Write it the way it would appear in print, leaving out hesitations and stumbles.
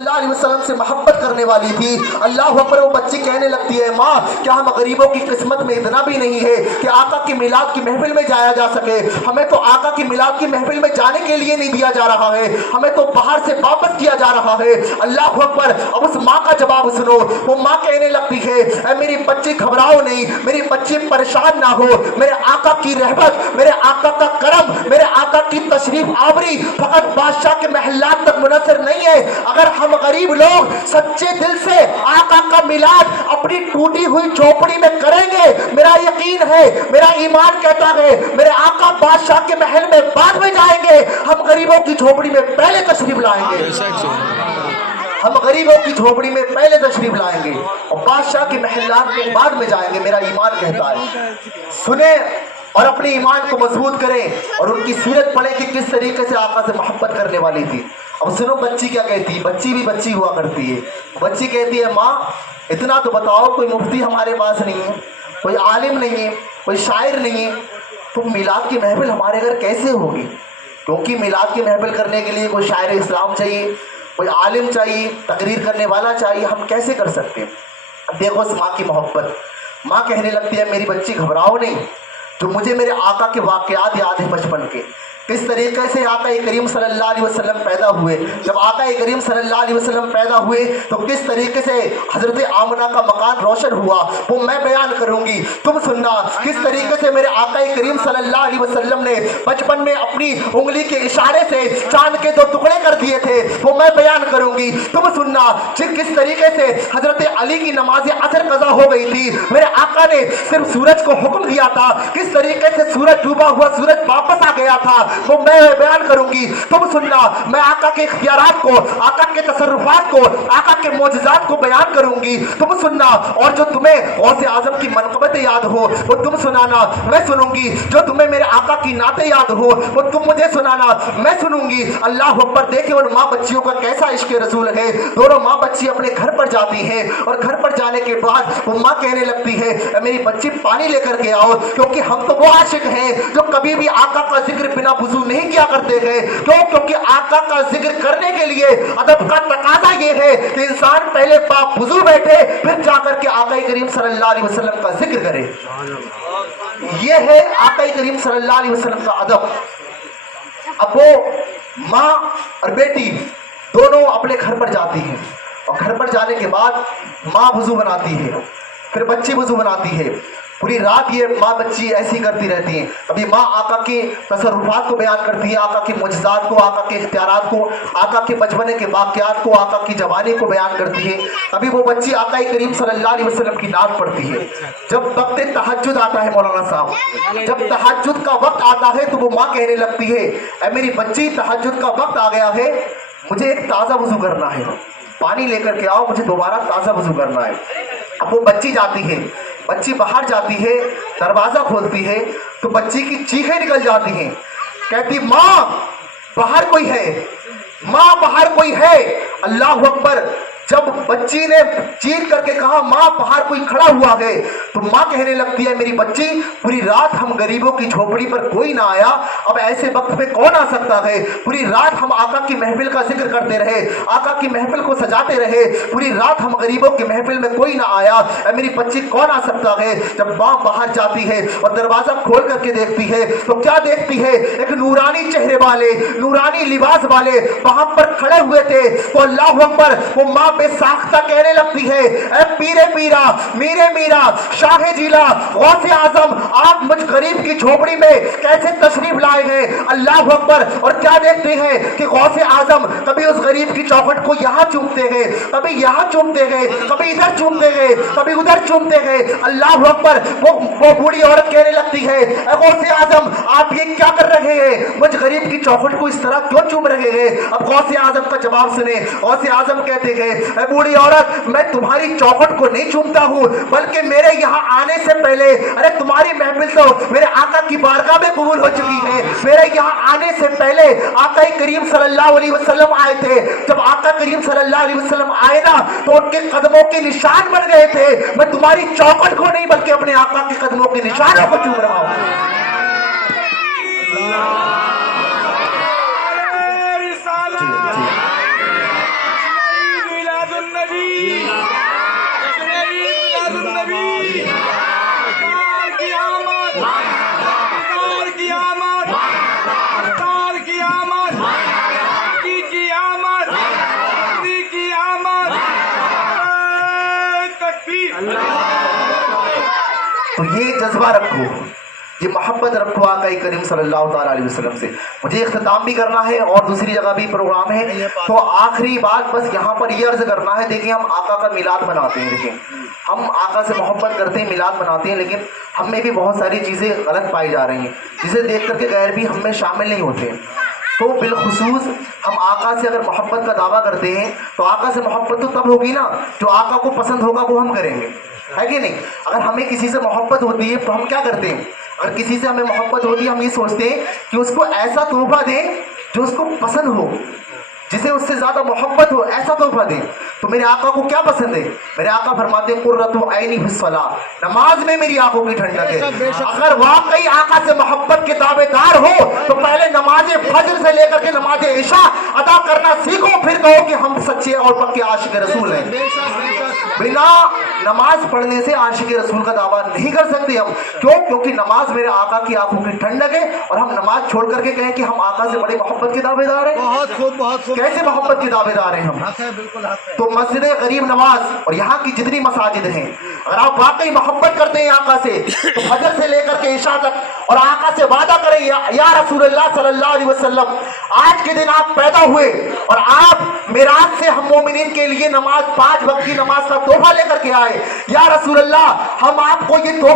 अल्लाह अलैहि वसल्लम से मोहब्बत करने वाली थी। अल्लाह अकबर। वो बच्ची कहने लगती है, माँ क्या हम गरीबों की किस्मत में इतना भी नहीं है कि आका की मिलाद की महफिल में जाया जा सके? हमें तो आका की मिलाद की महफिल में जाने के लिए नहीं दिया जा रहा है, हमें तो बाहर से वापस किया जा रहा है। अल्लाह अकबर। अब उस माँ का जवाब सुनो। वो माँ कहने लगती है, ऐ मेरी बच्ची घबराओ नहीं, मेरी बच्ची परेशान ना हो, मेरे आका की रहमत, मेरे आका का करम, मेरे आका की तशरीफ आवरी फकत बादशाह के महलात तक मुनसर नहीं है। अगर हम गरीब लोग सच्चे दिल से आका का मिलाद अपनी टूटी हुई झोपड़ी में करेंगे, मेरा यकीन है, मेरा ईमान कहता है, मेरे आका बादशाह के महल में बाद में जाएंगे, हम गरीबों की झोपड़ी में पहले तशरीफ लाएंगे। हम गरीबों की झोपड़ी में पहले तशरीफ लाएंगे और बादशाह के महलात में बाद में जाएंगे, मेरा ईमान कहता है। सुने और अपने ईमान को मजबूत करें और उनकी सीरत पढ़ें कि किस तरीके से आका से मोहब्बत करने वाली थी। अब सुनो बच्ची क्या कहती है। बच्ची भी बच्ची हुआ करती है। बच्ची कहती है, माँ इतना तो बताओ, कोई मुफ्ती हमारे पास नहीं है, कोई आलिम नहीं है, कोई शायर नहीं है, तो मिलाद की महफिल हमारे घर कैसे होगी? क्योंकि मिलाद की महफिल करने के लिए कोई शायर इस्लाम चाहिए, कोई आलिम चाहिए, तकरीर करने वाला चाहिए, हम कैसे कर सकते हैं? अब देखो उस माँ की मोहब्बत। माँ कहने लगती है, मेरी बच्ची घबराओ नहीं, जो मुझे मेरे आका के वाक़यात याद है बचपन के, किस तरीके से आका करीम सल्लल्लाहु अलैहि वसल्लम पैदा हुए। जब आका करीम सल्लल्लाहु अलैहि वसल्लम पैदा हुए तो किस तरीके से हज़रत आमना का मकान रोशन हुआ, वो मैं बयान करूंगी, तुम सुनना। किस तरीके से मेरे आका करीम सल्लल्लाहु अलैहि वसल्लम ने बचपन में अपनी उंगली के इशारे से चांद के 2 टुकड़े कर दिए थे, वो मैं बयान करूंगी, तुम सुनना। किस तरीके से हज़रत अली की नमाज असर कज़ा हो गई थी, मेरे आका ने सिर्फ सूरज को हुक्म दिया था, किस तरीके से सूरज डूबा हुआ सूरज वापस आ गया था, वो मैं बयान करूंगी, तुम सुनना। मैं आका के इख्तियारात को, आका के तसर्रुफात को, आका के मोजज़ात को बयान करूंगी, तुम सुनना। और जो तुम्हें गौसे आजम की मनक़बत याद हो वो तुम सुनाना, मैं सुनूंगी। जो तुम्हें मेरे आका की नाते याद हो वो तुम मुझे सुनाना, मैं सुनूंगी। अल्लाह अकबर। देखिए उन माँ बच्चियों का कैसा इश्क़ रसूल है। दोनों माँ बच्ची अपने घर पर जाती हैं और घर पर जाने के बाद वो माँ कहने लगती है, मेरी बच्ची पानी लेकर के आओ, क्योंकि हम तो वो आशिक हैं जो कभी भी आका का जिक्र बिना वुज़ू नहीं किया करते हैं। क्यों? क्योंकि आका का जिक्र करने के लिए अदब का तकाजा ये है कि इंसान पहले पाक वुज़ू बैठे, फिर जाकर के आका करीम सल्लल्लाहु अलैहि वसल्लम का जिक्र करे। ये है आका करीम सल्लल्लाहु अलैहि वसल्लम का अदब। अब वो माँ और बेटी दोनों अपने घर पर जाती हैं और घर पर जाने के बाद माँ वुज़ू बनाती है, फिर बच्ची वुज़ू बनाती है। पूरी रात ये माँ बच्ची ऐसी करती रहती हैं। अभी माँ आका के तसर्रुफात को बयान करती है, आका के मुजज़ात को, आका के इख्तियारात को, आका के बचपने के वाक़यात को, आका की जवानी को बयान करती है। अभी वो बच्ची आका करीम सल्लल्लाहु अलैहि वसल्लम की नात पढ़ती है। जब वक्त तहज्जुद आता है मौलाना साहब, जब तहज्जुद का वक्त आता है तो वो माँ कहने लगती है, ऐ मेरी बच्ची तहज्जुद का वक्त आ गया है, मुझे एक ताज़ा वुज़ू करना है, पानी लेकर के आओ, मुझे दोबारा ताज़ा वुज़ू करना है। अब वो बच्ची जाती है, बच्ची बाहर जाती है, दरवाज़ा खोलती है तो बच्ची की चीखें निकल जाती हैं। कहती, माँ बाहर कोई है, माँ बाहर कोई है। अल्लाह अकबर। जब बच्ची ने चीख करके कहा, माँ बाहर कोई खड़ा हुआ है, तो माँ कहने लगती है, मेरी बच्ची पूरी रात हम गरीबों की झोपड़ी पर कोई ना आया, अब ऐसे वक्त पे कौन आ सकता है? पूरी रात हम आका की महफिल का जिक्र करते रहे, आका की महफिल को सजाते रहे, पूरी रात हम गरीबों की महफिल में कोई ना आया, मेरी बच्ची कौन आ सकता है? जब माँ बाहर जाती है और दरवाज़ा खोल करके देखती है तो क्या देखती है? एक नूरानी चेहरे वाले, नूरानी लिबास वाले वहां पर खड़े हुए थे। तो अल्लाह अकबर। वो माँ बेसाख्ता कहने लगती है, ऐ पीरे पीरा, मीरे मीरा, शाहे जिला, गौसे आजम, आप मुझ गरीब की झोपड़ी में कैसे तशरीफ लाए हैं? अल्लाह अकबर। और क्या देखते हैं कि गौसे आजम कभी उस गरीब की चौखट को यहाँ चूमते हैं, कभी यहाँ चूमते हैं, कभी इधर चूमते हैं, कभी उधर चूमते हैं। अल्लाह अकबर। वो बूढ़ी औरत कहने लगती है, ऐ गौसे आजम आप ये क्या कर रहे हैं? मुझ गरीब की चौखट को इस तरह क्यों चूम रहे हैं? अब गौसे आजम का जवाब सुने। गौसे आजम कहते हैं, बूढ़ी औरत मैं तुम्हारी चौखट को नहीं चूमता हूँ, बल्कि मेरे यहाँ आने से पहले, अरे तुम्हारी महफिल तो मेरे आका की बारगाह में कबूल हो चुकी है। मेरे यहाँ आने से पहले आका करीम सल्लल्लाहु अलैहि वसल्लम आए थे। जब आका करीम सल्लल्लाहु अलैहि वसल्लम आए ना तो उनके कदमों के निशान बन गए थे। मैं तुम्हारी चौखट को नहीं बल्कि अपने आका के कदमों के निशानों को चूम रहा हूँ। जज्बा रखो, ये मोहब्बत रखो आका करीम सल्लल्लाहु ताला अलैहि वसल्लम से। मुझे इख्तिताम भी करना है और दूसरी जगह भी प्रोग्राम है, तो आखिरी बात बस यहाँ पर ये अर्ज करना है। देखिए हम आका का मिलाद मनाते हैं, देखिए हम आका से मोहब्बत करते हैं, मिलाद मनाते हैं, लेकिन हम में भी बहुत सारी चीज़ें गलत पाई जा रही हैं, जिसे देख करके गैर भी हम में शामिल नहीं होते। तो बिलखुसूस हम आका से अगर मोहब्बत का दावा करते हैं तो आका से मोहब्बत तो तब होगी ना जो आका को पसंद होगा वो हम करेंगे, है कि नहीं। अगर हमें किसी से मोहब्बत होती है तो हम क्या करते हैं, अगर किसी से हमें मोहब्बत होती है हम ये सोचते हैं कि उसको ऐसा तोहफा दें जो उसको पसंद हो, जिसे उससे ज़्यादा मोहब्बत हो, ऐसा तोहफा दें। तो मेरे आका को क्या पसंद है, मेरे आका फरमाते हैं कुर्रतु ऐनी फिस्सला, नमाज में मेरी आंखों की ठंडक है। अगर वाकई आका से मोहब्बत के दावेदार हो तो पहले नमाज फजर से लेकर के नमाज इशा अदा करना सीखो, फिर कहो कि हम सच्चे और पक्के आशिक रसूल हैं। बिना नमाज पढ़ने से आशिक रसूल का दावा नहीं कर सकते हम। क्यों? क्योंकि नमाज मेरे आका की आंखों की ठंडक है, और हम नमाज छोड़ करके कहें कि हम आका से बड़ी मोहब्बत के दावेदार हैं। बहुत खूब कैसे मोहब्बत के दावेदार हैं हम? बिल्कुल हक है। तो मस्जिद गरीब नवाज और यहाँ की जितनी मसाजिद हैं, अगर आप वाकई मोहब्बत करते हैं आका से तो फजर से लेकर के इशा तक और आका से वादा करें या रसूलुल्लाह सल्लल्लाहु अलैहि वसल्लम, आज के दिन आप पैदा हुए और आप मिराज से हम मोमिनीन के लिए नमाज 5 वक्त की नमाज का तोहफा लेकर के आए। या रसूलुल्लाह हम आपको ये तोहफा